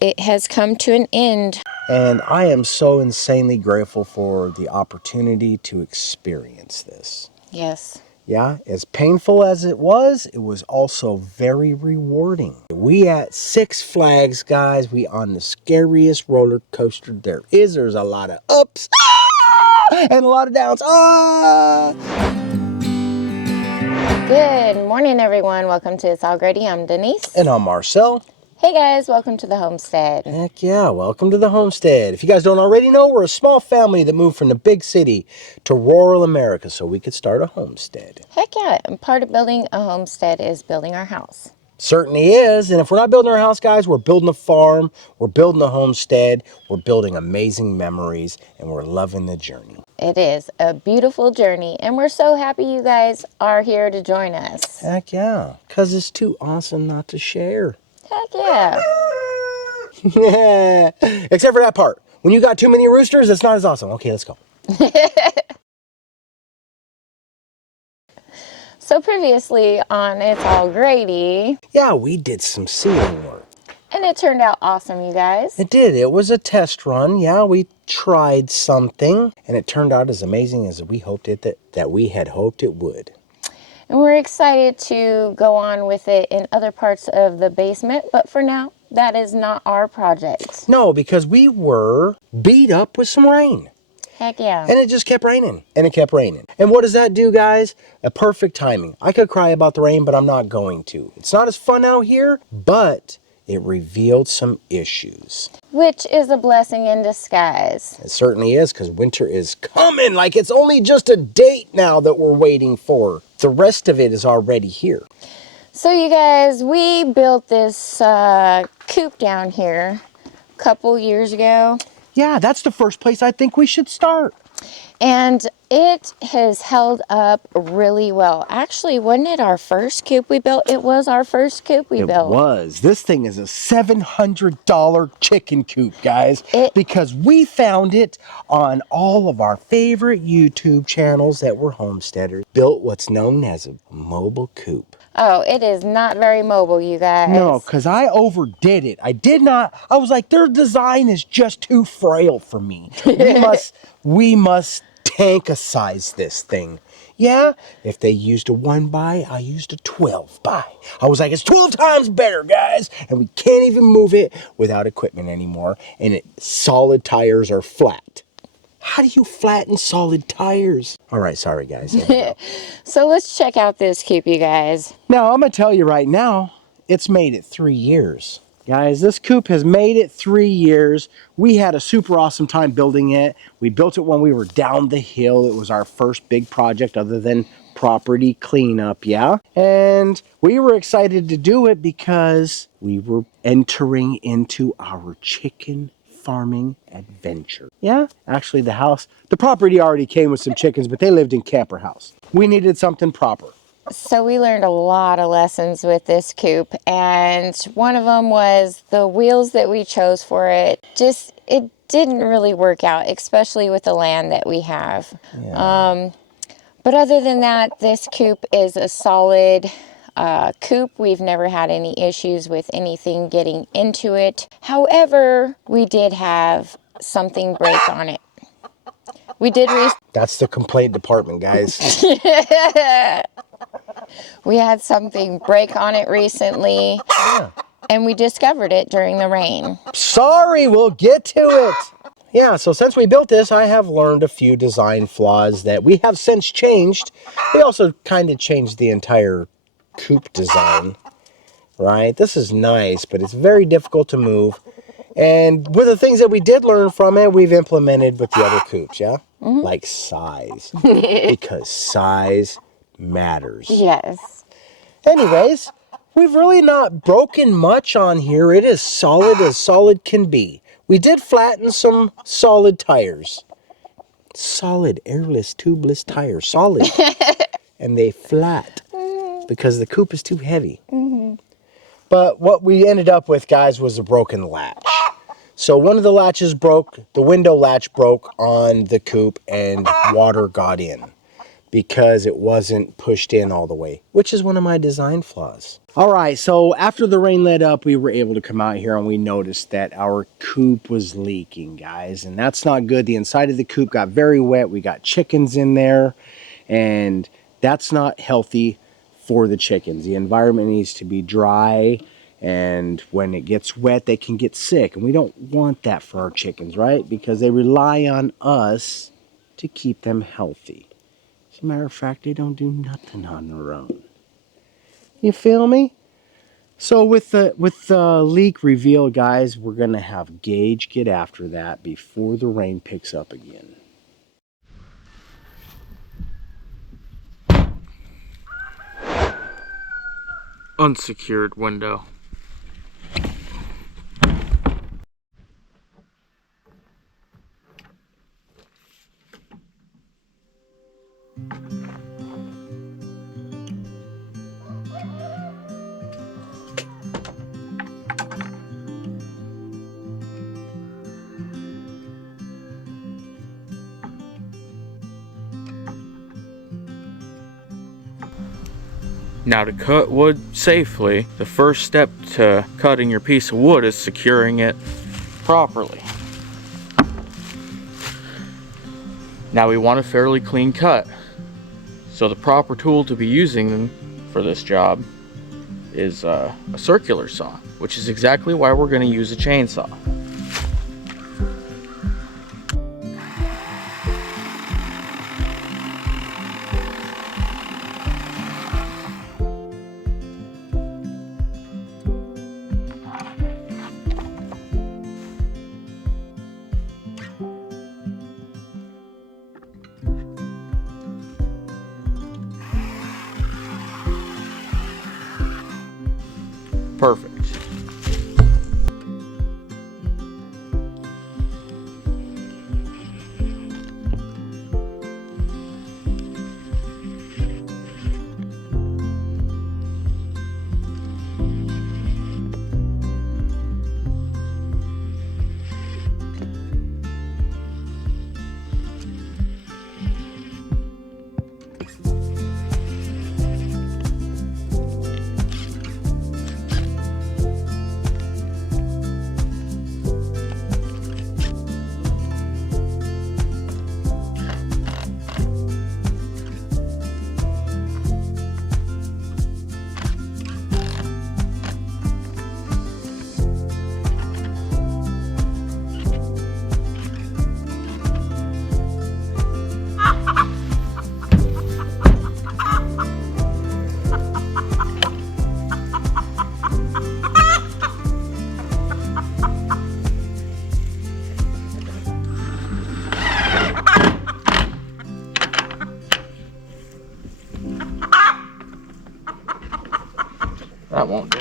it has come to an end. And I am so insanely grateful for the opportunity to experience this. Yes. Yeah, as painful as it was also very rewarding. We at Six Flags, guys, we on the scariest roller coaster there is. There's a lot of ups and a lot of downs. Good morning, everyone. Welcome to It's All Grady. I'm Denise. And I'm Marcel. Hey, guys. Welcome to the Homestead. Heck yeah, welcome to the Homestead. If you guys don't already know, we're a small family that moved from the big city to rural America so we could start a homestead. Heck yeah. And part of building a homestead is building our house. Certainly is. And if we're not building our house, guys, we're building a farm, we're building a homestead, we're building amazing memories, and we're loving the journey. It is a beautiful journey, and we're so happy you guys are here to join us. Heck yeah, because it's too awesome not to share. Heck yeah. Yeah. Except for that part. When you got too many roosters, it's not as awesome. Okay, let's go. So previously on It's All Grady. Yeah, we did some ceiling work. And it turned out awesome, you guys. It did. It was a test run. Yeah, we tried something, and it turned out as amazing as we hoped that we had hoped it would. And we're excited to go on with it in other parts of the basement, but for now, that is not our project. No, because we were beat up with some rain. Heck yeah. And it just kept raining, and it kept raining. And what does that do, guys? A perfect timing. I could cry about the rain, but I'm not going to. It's not as fun out here, but it revealed some issues. Which is a blessing in disguise. It certainly is, because winter is coming. Like, it's only just a date now that we're waiting for. The rest of it is already here. So you guys, we built this coop down here a couple years ago. Yeah, that's the first place I think we should start. And it has held up really well. Actually, wasn't it our first coop we built? It was our first coop we built. It was. This thing is a $700 chicken coop, guys. Because we found it on all of our favorite YouTube channels that were homesteaders. Built what's known as a mobile coop. Oh, it is not very mobile, you guys. No, because I overdid it. I was like, their design is just too frail for me. We must tank-size this thing. Yeah, if they used a 1x, I used a 12x. I was like, it's 12 times better, guys. And we can't even move it without equipment anymore. And solid tires are flat. How do you flatten solid tires? All right, sorry, guys. So let's check out this coop, you guys. Now, I'm going to tell you right now, it's made it 3 years. Guys, this coop has made it 3 years. We had a super awesome time building it. We built it when we were down the hill. It was our first big project other than property cleanup, yeah? And we were excited to do it because we were entering into our chicken farming adventure. Yeah, actually the property already came with some chickens, but they lived in camper house. We needed something proper. So we learned a lot of lessons with this coop, and one of them was the wheels that we chose for it. It didn't really work out, especially with the land that we have. Yeah. But other than that, this coop is a solid coop. We've never had any issues with anything getting into it. However, we did have something break on it. That's the complaint department, guys. We had something break on it recently. Yeah. And we discovered it during the rain. Sorry, we'll get to it. Yeah, so since we built this, I have learned a few design flaws that we have since changed. We also kind of changed the entire coop design, right? This is nice, but it's very difficult to move. And with the things that we did learn from it, we've implemented with the other coops, yeah? Mm-hmm. Like size. Because size matters. Yes. Anyways, we've really not broken much on here. It is solid as solid can be. We did flatten some solid tires. Solid, airless, tubeless tires. Solid. And they flat. Because the coop is too heavy. Mm-hmm. But what we ended up with, guys, was a broken latch. So one of the latches broke, the window latch broke on the coop, and water got in. because it wasn't pushed in all the way, which is one of my design flaws. All right, so after the rain let up, we were able to come out here and we noticed that our coop was leaking, guys, and that's not good. The inside of the coop got very wet. We got chickens in there, and that's not healthy for the chickens. The environment needs to be dry, and when it gets wet, they can get sick, and we don't want that for our chickens, right? Because they rely on us to keep them healthy. As a matter of fact, they don't do nothing on their own. You feel me? So with the leak reveal, guys, we're going to have Gage get after that before the rain picks up again. Unsecured window. Now, to cut wood safely, the first step to cutting your piece of wood is securing it properly. Now we want a fairly clean cut, so the proper tool to be using for this job is a circular saw, which is exactly why we're going to use a chainsaw. Perfect. That won't do.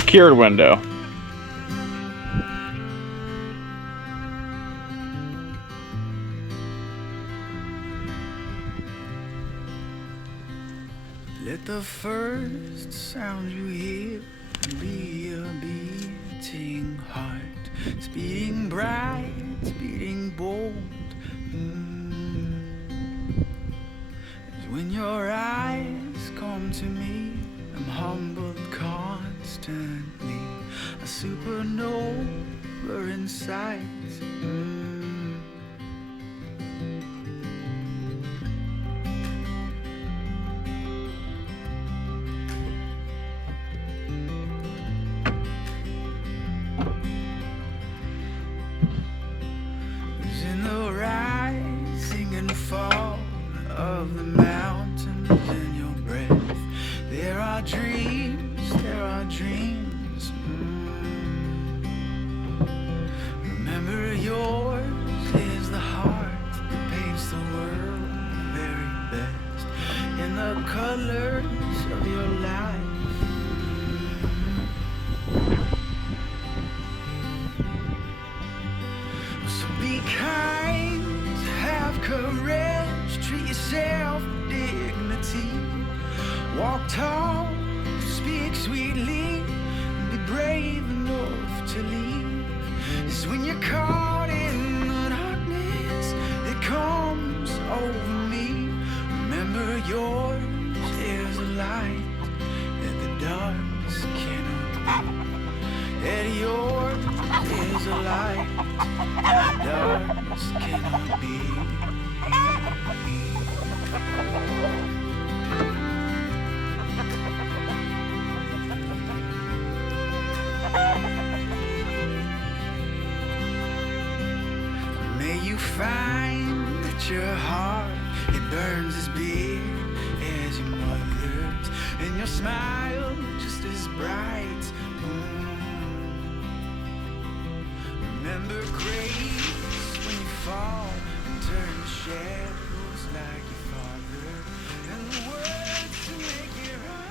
Secured window. Let the first sound you hear be a beating heart, speeding bright, speeding bold. When your eyes come to me, I'm humbled constantly, a supernova in sight. In the rising and fall of the mountains in your breath, there are dreams, there are dreams. Remember, yours is the heart that paints the world very best in the colors of courage, treat yourself with dignity. Walk tall, speak sweetly, be brave enough to leave. It's when you're caught in the darkness that comes over me. Remember, yours is a light that the darkness cannot be. That yours is a light that the darkness cannot be. May you find that your heart, it burns as big as your mother's, and your smile just as bright. Remember grace when you fall and turn to shadows like your father, and the words to make it right.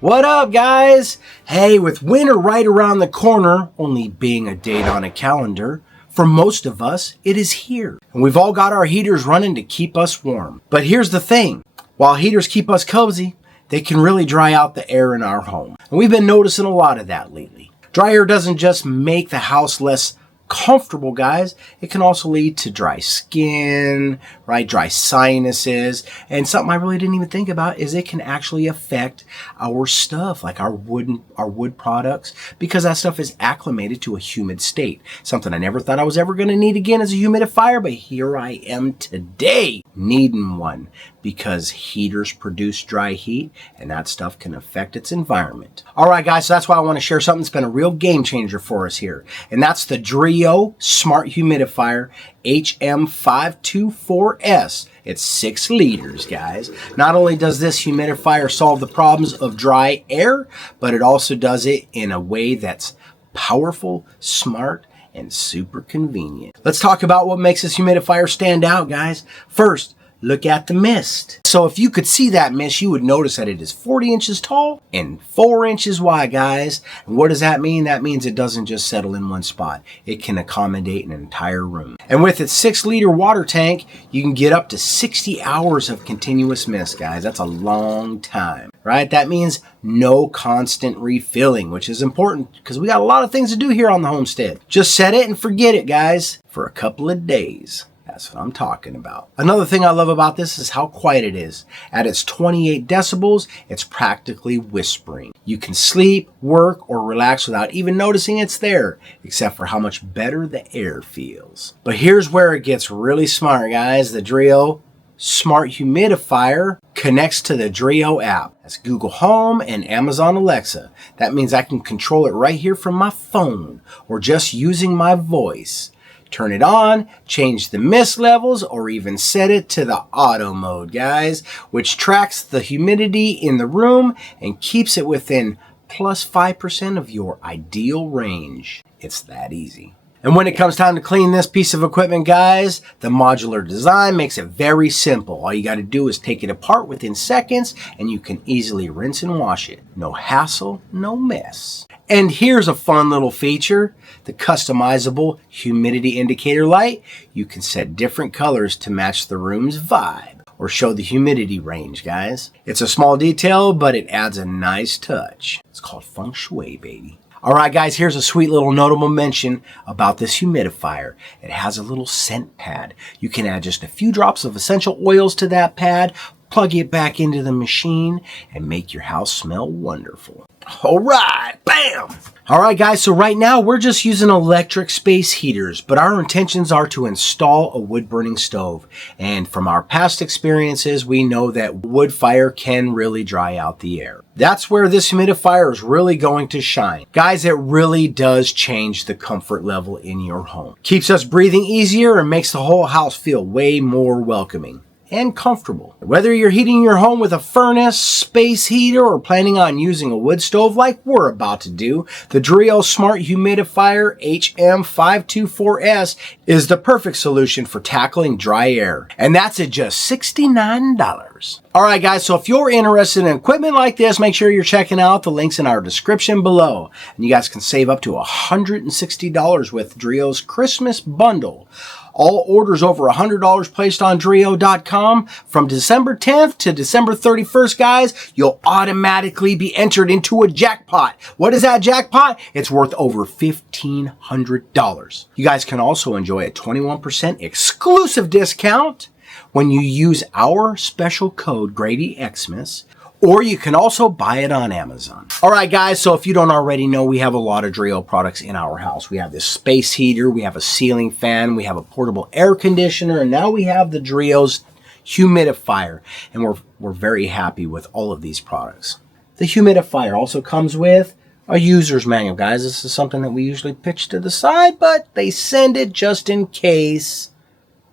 What up, guys? Hey, with winter right around the corner, only being a date on a calendar, for most of us, it is here. And we've all got our heaters running to keep us warm. But here's the thing. While heaters keep us cozy, they can really dry out the air in our home. And we've been noticing a lot of that lately. Dry air doesn't just make the house less comfortable, guys. It can also lead to dry skin, right? Dry sinuses. And something I really didn't even think about is it can actually affect our stuff, like our wood products, because that stuff is acclimated to a humid state. Something I never thought I was ever going to need again as a humidifier, but here I am today needing one, because heaters produce dry heat and that stuff can affect its environment. All right, guys, so that's why I want to share something that's been a real game changer for us here. And that's the Dreo Smart Humidifier HM524S. It's 6 liters, guys. Not only does this humidifier solve the problems of dry air, but it also does it in a way that's powerful, smart, and super convenient. Let's talk about what makes this humidifier stand out, guys. First, look at the mist. So if you could see that mist, you would notice that it is 40 inches tall and 4 inches wide, guys. And what does that mean? That means it doesn't just settle in one spot. It can accommodate an entire room. And with its 6-liter water tank, you can get up to 60 hours of continuous mist, guys. That's a long time, right? That means no constant refilling, which is important because we got a lot of things to do here on the homestead. Just set it and forget it, guys, for a couple of days. That's what I'm talking about. Another thing I love about this is how quiet it is. At its 28 decibels, it's practically whispering. You can sleep, work, or relax without even noticing it's there, except for how much better the air feels. But here's where it gets really smart, guys. The Dreo Smart Humidifier connects to the Dreo app. That's Google Home and Amazon Alexa. That means I can control it right here from my phone or just using my voice. Turn it on, change the mist levels, or even set it to the auto mode, guys, which tracks the humidity in the room and keeps it within plus 5% of your ideal range. It's that easy. And when it comes time to clean this piece of equipment, guys, the modular design makes it very simple. All you got to do is take it apart within seconds and you can easily rinse and wash it. No hassle, no mess. And here's a fun little feature, the customizable humidity indicator light. You can set different colors to match the room's vibe or show the humidity range, guys. It's a small detail, but it adds a nice touch. It's called feng shui, baby. All right, guys, here's a sweet little notable mention about this humidifier. It has a little scent pad. You can add just a few drops of essential oils to that pad, plug it back into the machine, and make your house smell wonderful. All right, bam! All right, guys, so right now we're just using electric space heaters, but our intentions are to install a wood-burning stove. And from our past experiences, we know that wood fire can really dry out the air. That's where this humidifier is really going to shine. Guys, it really does change the comfort level in your home. Keeps us breathing easier and makes the whole house feel way more welcoming and comfortable. Whether you're heating your home with a furnace, space heater, or planning on using a wood stove like we're about to do, the Dreo Smart Humidifier HM524S is the perfect solution for tackling dry air. And that's at just $69. All right, guys, so if you're interested in equipment like this, make sure you're checking out the links in our description below. And you guys can save up to $160 with Dreo's Christmas bundle. All orders over $100 placed on Dreo.com from December 10th to December 31st, guys, you'll automatically be entered into a jackpot. What is that jackpot? It's worth over $1,500. You guys can also enjoy a 21% exclusive discount when you use our special code GradyXmas, or you can also buy it on Amazon. All right, guys, so if you don't already know, we have a lot of Dreo products in our house. We have this space heater, we have a ceiling fan, we have a portable air conditioner, and now we have the Dreo's humidifier, and we're very happy with all of these products. The humidifier also comes with a user's manual, guys. This is something that we usually pitch to the side, but they send it just in case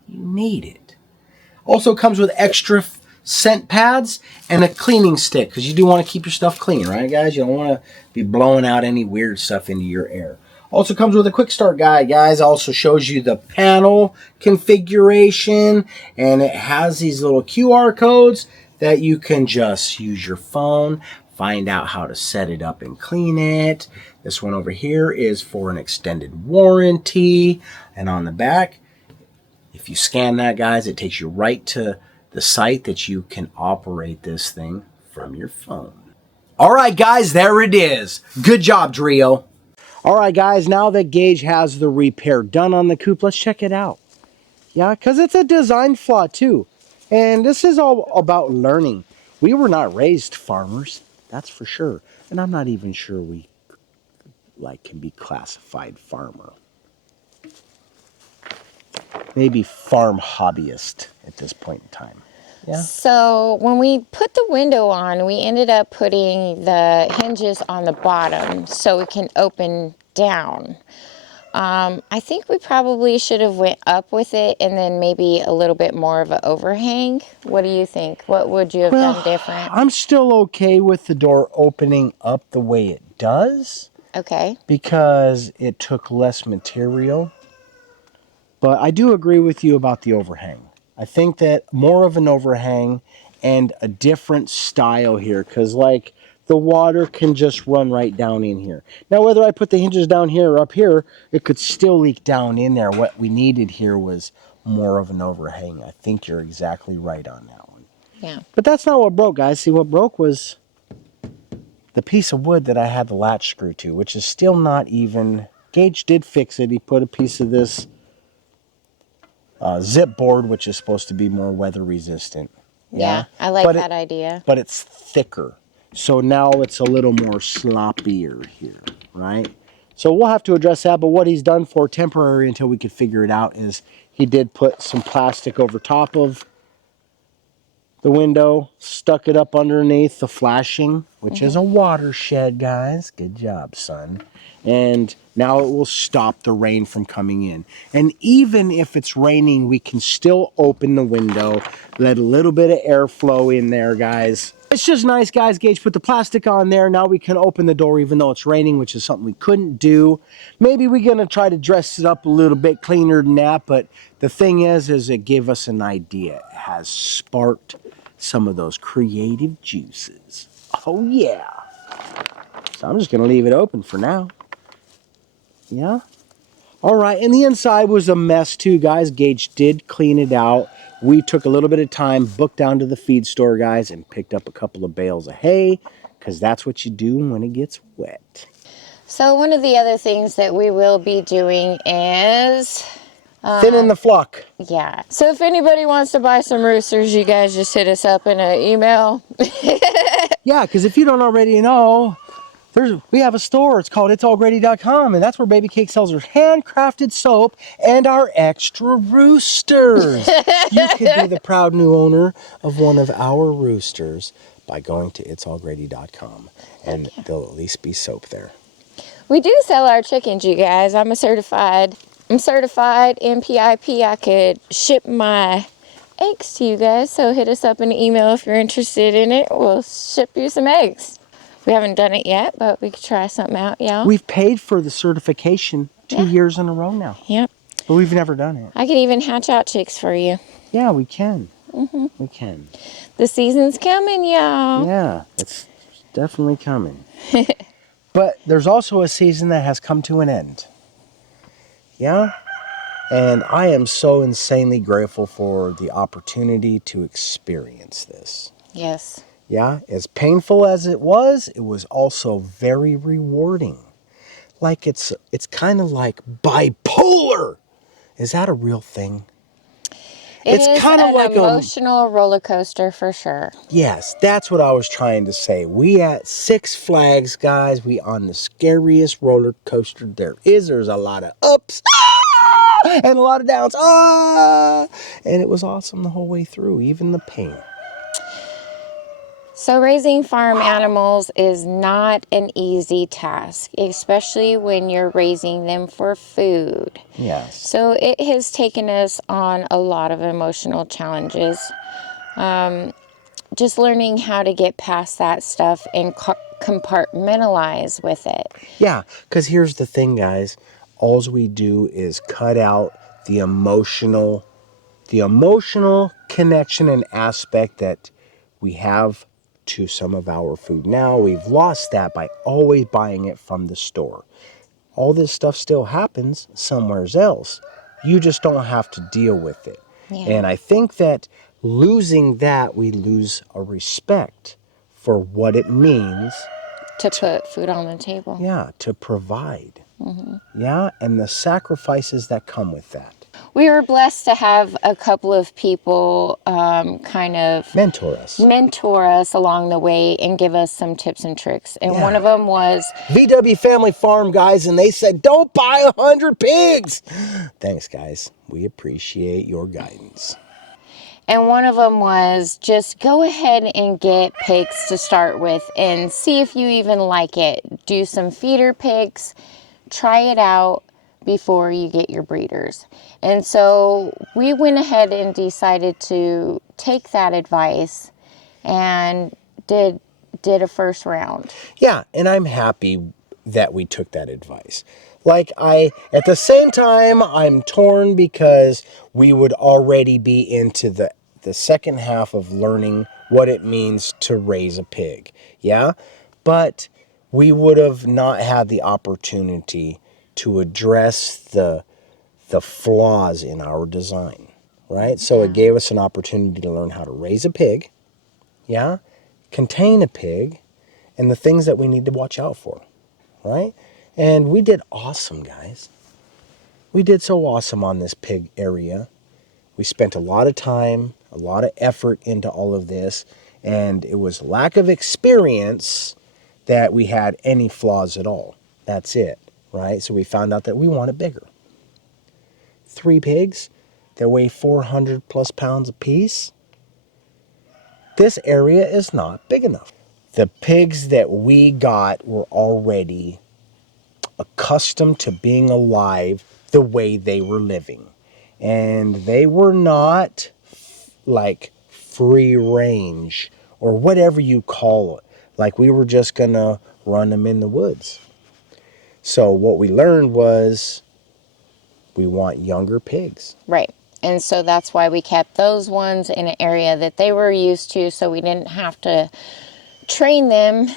you need it. Also comes with extra scent pads and a cleaning stick, because you do want to keep your stuff clean, right, guys? You don't want to be blowing out any weird stuff into your air. Also comes with a quick start guide, guys. Also shows you the panel configuration, and it has these little QR codes that you can just use your phone, find out how to set it up and clean it. This one over here is for an extended warranty, and on the back, if you scan that, guys, it takes you right to the site that you can operate this thing from your phone. All right, guys, there it is. Good job, Dreo. All right, guys, now that Gage has the repair done on the Coop, let's check it out. Yeah, because it's a design flaw too. And this is all about learning. We were not raised farmers, that's for sure. And I'm not even sure we can be classified farmer. Maybe farm hobbyist at this point in time. Yeah. So when we put the window on, we ended up putting the hinges on the bottom so it can open down. I think we probably should have went up with it and then maybe a little bit more of an overhang. What do you think? What would you have done different? I'm still okay with the door opening up the way it does. Okay. Because it took less material. But I do agree with you about the overhang. I think that more of an overhang and a different style here, because like the water can just run right down in here. Now, whether I put the hinges down here or up here, it could still leak down in there. What we needed here was more of an overhang. I think you're exactly right on that one. Yeah. But that's not what broke, guys. See, what broke was the piece of wood that I had the latch screw to, which is still not even... Gage did fix it. He put a piece of this zip board, which is supposed to be more weather resistant. Yeah, I like that idea. But it's thicker. So now it's a little more sloppier here, right? So we'll have to address that, but what he's done for temporary until we could figure it out is he did put some plastic over top of the window, stuck it up underneath the flashing, which is a watershed, guys. Good job, son. And now it will stop the rain from coming in. And even if it's raining, we can still open the window, let a little bit of airflow in there, guys. It's just nice, guys. Gage put the plastic on there. Now we can open the door even though it's raining, which is something we couldn't do. Maybe we're going to try to dress it up a little bit cleaner than that. But the thing is it gave us an idea. It has sparked some of those creative juices. Oh, yeah. So I'm just going to leave it open for now. Yeah. All right. And the inside was a mess too, guys. Gage did clean it out. We took a little bit of time, booked down to the feed store, guys, and picked up a couple of bales of hay, because that's what you do when it gets wet. So one of the other things that we will be doing is... thinning the flock. Yeah. So if anybody wants to buy some roosters, you guys just hit us up in an email. Yeah, because if you don't already know... we have a store. It's called itsallgrady.com, and that's where Baby Cake sells her handcrafted soap and our extra roosters. You could be the proud new owner of one of our roosters by going to itsallgrady.com, and there'll at least be soap there. We do sell our chickens, you guys. I'm certified MPIP. I could ship my eggs to you guys, so hit us up in an email if you're interested in it. We'll ship you some eggs. We haven't done it yet, but we could try something out, y'all. We've paid for the certification 2 years in a row now. Yep. But we've never done it. I could even hatch out chicks for you. Yeah, we can. We can. The season's coming, y'all. Yeah, it's definitely coming. But there's also a season that has come to an end. Yeah? And I am so insanely grateful for the opportunity to experience this. Yes. Yeah, as painful as it was also very rewarding. Like it's kind of like bipolar. Is that a real thing? It It's is kind of an like emotional roller coaster for sure. Yes, that's what I was trying to say. We at Six Flags, guys, we on the scariest roller coaster there is. There's a lot of ups and a lot of downs. And it was awesome the whole way through, even the pain. So raising farm animals is not an easy task, especially when you're raising them for food. Yes. So it has taken us on a lot of emotional challenges. Just learning how to get past that stuff and compartmentalize with it. Yeah, because here's the thing, guys. All we do is cut out the emotional connection and aspect that we have to some of our food. Now we've lost that by always buying it from the store. All this stuff still happens somewhere else. You just don't have to deal with it. Yeah. And I think that losing that, we lose a respect for what it means to put food on the table. Yeah, to provide. Mm-hmm. Yeah, and the sacrifices that come with that. We were blessed to have a couple of people kind of mentor us along the way and give us some tips and tricks. And Yeah. one of them was VW Family Farm, guys, and they said, don't buy 100 pigs. Thanks, guys. We appreciate your guidance. And one of them was just go ahead and get pigs to start with and see if you even like it. Do some feeder pigs, try it out before you get your breeders. And so we went ahead and decided to take that advice and did a first round. Yeah, and I'm happy that we took that advice. At the same time, I'm torn because we would already be into the second half of learning what it means to raise a pig. Yeah, but we would have not had the opportunity to address the flaws in our design, right? So it gave us an opportunity to learn how to raise a pig, yeah, contain a pig, and the things that we need to watch out for, right? And we did awesome, guys. We did so awesome on this pig area. We spent a lot of time, a lot of effort into all of this, and it was lack of experience that we had any flaws at all. That's it, right? So we found out that we want it bigger. 3 pigs that weigh 400 plus pounds apiece. This area is not big enough. The pigs that we got were already accustomed to being alive the way they were living. And they were not like free range or whatever you call it. Like we were just gonna run them in the woods. So what we learned was we want younger pigs. Right. And so that's why we kept those ones in an area that they were used to, so we didn't have to train them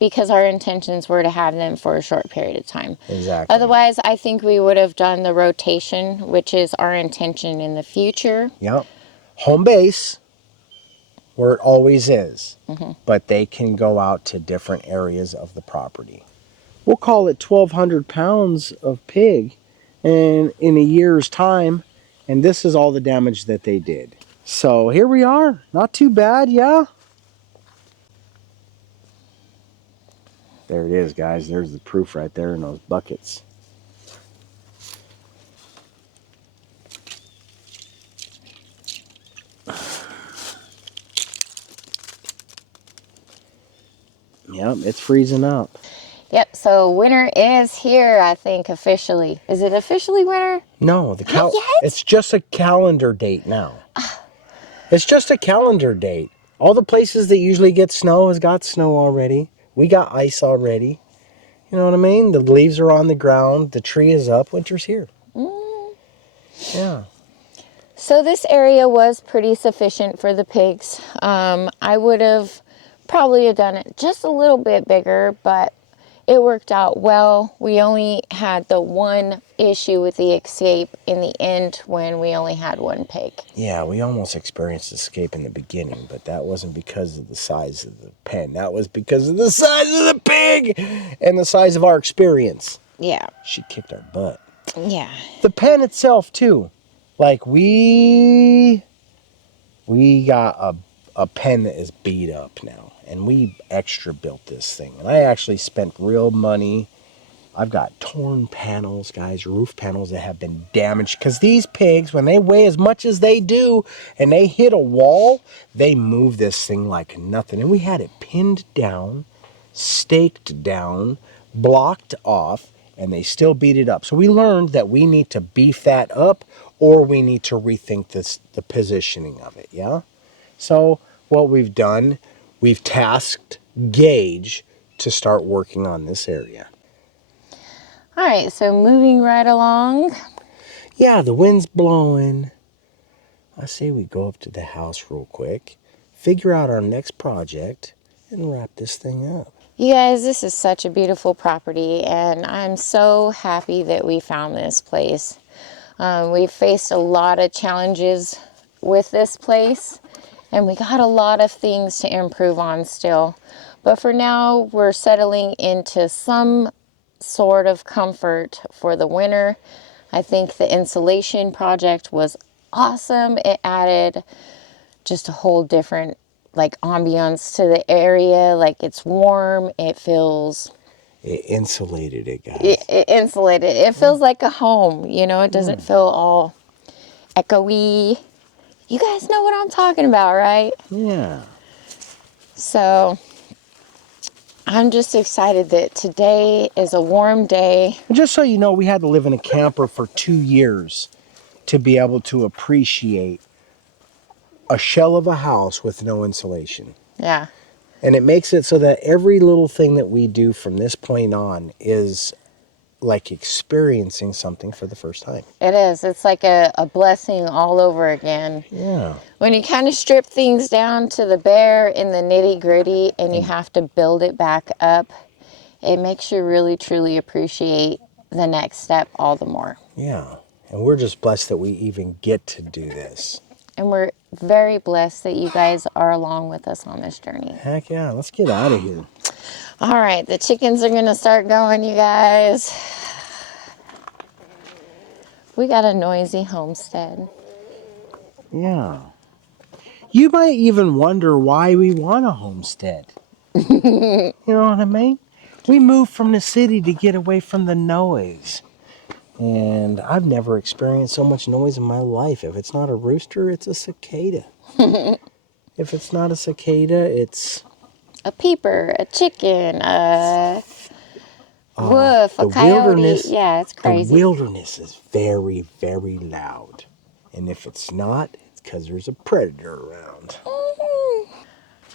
because our intentions were to have them for a short period of time. Exactly. Otherwise, I think we would have done the rotation, which is our intention in the future. Yep. Home base, where it always is, but they can go out to different areas of the property. We'll call it 1,200 pounds of pig and in a year's time, and this is all the damage that they did. So here we are. Not too bad, yeah? There it is, guys. There's the proof right there in those buckets. Yep, it's freezing up. Yep, so winter is here, I think, officially. Is it officially winter? No, Not yet? it's just a calendar date now. It's just a calendar date. All the places that usually get snow has got snow already. We got ice already. You know what I mean? The leaves are on the ground. The tree is up. Winter's here. Yeah. So this area was pretty sufficient for the pigs. I would have probably done it just a little bit bigger, but it worked out well. We only had the one issue with the escape in the end when we only had one pig. Yeah, we almost experienced escape in the beginning, but that wasn't because of the size of the pen. That was because of the size of the pig and the size of our experience. Yeah. She kicked our butt. Yeah. The pen itself, too. Like, we got a pen that is beat up now, and we extra built this thing. And I actually spent real money. I've got torn panels, guys, roof panels that have been damaged. Because these pigs, when they weigh as much as they do and they hit a wall, they move this thing like nothing. And we had it pinned down, staked down, blocked off, and they still beat it up. So we learned that we need to beef that up, or we need to rethink the positioning of it, yeah? So what we've done, we've tasked Gage to start working on this area. All right, so moving right along. Yeah, the wind's blowing. I say we go up to the house real quick, figure out our next project, and wrap this thing up. You guys, this is such a beautiful property, and I'm so happy that we found this place. We've faced a lot of challenges with this place, and we got a lot of things to improve on still. But for now, we're settling into some sort of comfort for the winter. I think the insulation project was awesome. It added just a whole different ambiance to the area. Like, it's warm, it feels It insulated it, guys. it insulated. It feels like a home, it doesn't feel all echoey. You guys know what I'm talking about, right? Yeah. So I'm just excited that today is a warm day. And just so you know, we had to live in a camper for 2 years to be able to appreciate a shell of a house with no insulation. Yeah. And it makes it so that every little thing that we do from this point on is like experiencing something for the first time. It is. It's like a blessing all over again. Yeah. When you kind of strip things down to the bare and the nitty gritty and you have to build it back up, it makes you really truly appreciate the next step all the more. Yeah. And we're just blessed that we even get to do this. And we're very blessed that you guys are along with us on this journey. Heck yeah. Let's get out of here. All right, the chickens are going to start going, you guys. We got a noisy homestead. Yeah. You might even wonder why we want a homestead. You know what I mean? We moved from the city to get away from the noise. And I've never experienced so much noise in my life. If it's not a rooster, it's a cicada. If it's not a cicada, it's A peeper, a chicken, a wolf, a coyote. Yeah, it's crazy. The wilderness is very, very loud. And if it's not, it's because there's a predator around. All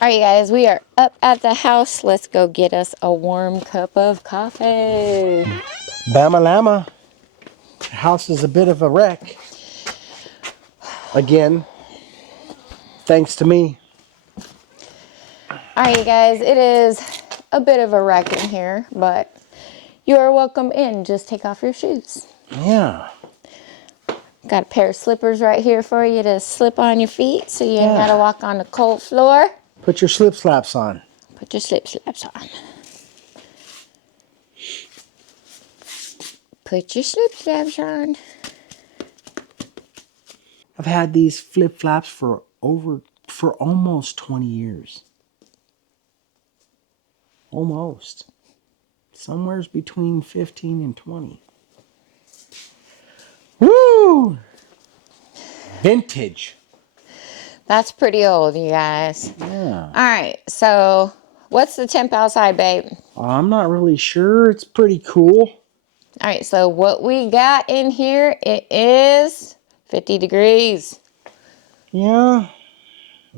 right, you guys, we are up at the house. Let's go get us a warm cup of coffee. Bama Lama. The house is a bit of a wreck. Again, thanks to me. All right, you guys, it is a bit of a wreck in here, but you are welcome in. Just take off your shoes. Yeah. Got a pair of slippers right here for you to slip on your feet so you ain't got to walk on the cold floor. Put your slip slaps on. Put your slip slaps on. Put your slip slaps on. I've had these flip flops for almost 20 years. Almost. Somewhere's between 15 and 20. Woo! Vintage. That's pretty old, you guys. Yeah. All right, so what's the temp outside, babe? I'm not really sure. It's pretty cool. All right, so what we got in here, it is 50 degrees. Yeah,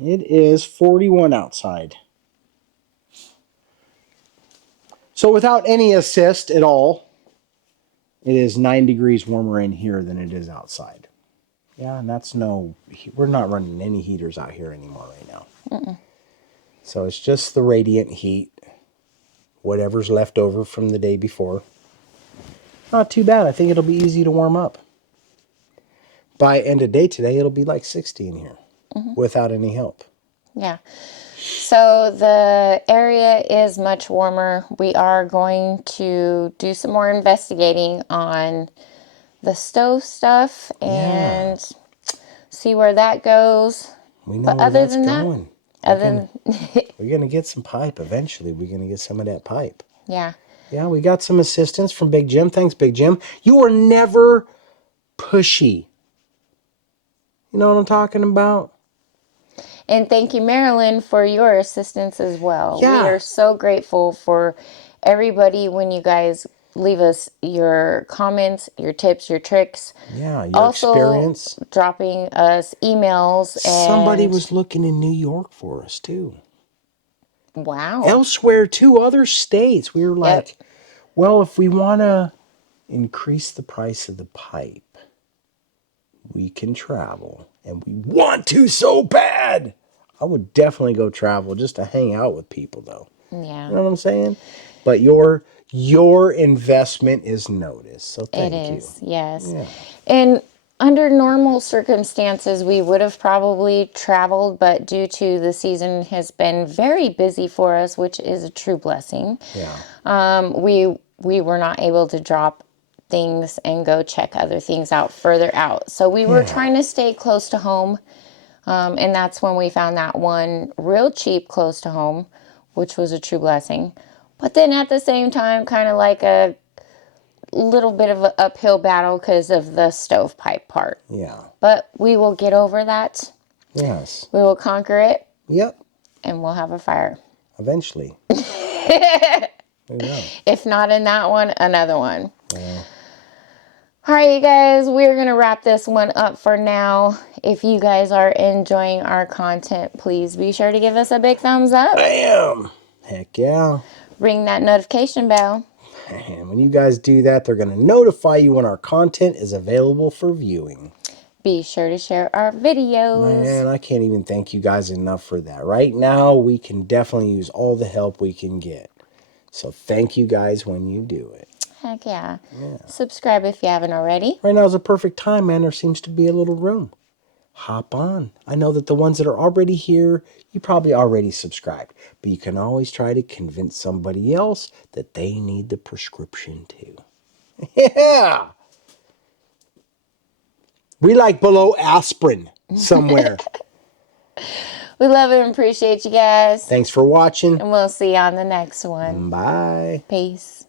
it is 41 outside. So without any assist at all, it is 9 degrees warmer in here than it is outside. Yeah, and we're not running any heaters out here anymore right now. So it's just the radiant heat whatever's left over from the day before. Not too bad. I think it'll be easy to warm up. By end of day today, it'll be like 60 in here without any help. Yeah. So the area is much warmer. We are going to do some more investigating on the stove stuff and see where that goes. We know But where other that's than going. that, We're going to get some pipe eventually. We're going to get some of that pipe. yeah. Yeah, we got some assistance from Big Jim. Thanks, Big Jim. You were never pushy. You know what I'm talking about? And thank you, Marilyn, for your assistance as well. Yeah. We are so grateful for everybody when you guys leave us your comments, your tips, your tricks. Yeah, your Also, experience. dropping us emails. Somebody And was looking in New York for us, too. wow. Elsewhere, too, other states. We were like, well, if we want to increase the price of the pipe, we can travel. And we want to so bad. I would definitely go travel just to hang out with people, though. Yeah. You know what I'm saying? But your investment is noticed. So thank you. It is, yes. Yeah. And under normal circumstances, we would have probably traveled, but due to the season has been very busy for us, which is a true blessing. Yeah. We were not able to drop things and go check other things out further out. So we were trying to stay close to home. And that's when we found that one real cheap close to home, which was a true blessing. But then at the same time, kind of like a little bit of an uphill battle because of the stovepipe part. Yeah. But we will get over that. Yes. We will conquer it. Yep. And we'll have a fire. Eventually. We will. If not in that one, another one. Yeah. All right, you guys, we're going to wrap this one up for now. If you guys are enjoying our content, please be sure to give us a big thumbs up. Bam! Heck yeah. Ring that notification bell. And when you guys do that, they're going to notify you when our content is available for viewing. Be sure to share our videos. Man, I can't even thank you guys enough for that. Right now, we can definitely use all the help we can get. So thank you guys when you do it. Heck yeah. Subscribe if you haven't already. Right now is a perfect time, man. There seems to be a little room. Hop on. I know that the ones that are already here, you probably already subscribed. But you can always try to convince somebody else that they need the prescription too. Yeah! We like below aspirin somewhere. We love and appreciate you guys. Thanks for watching. And we'll see you on the next one. Bye. Peace.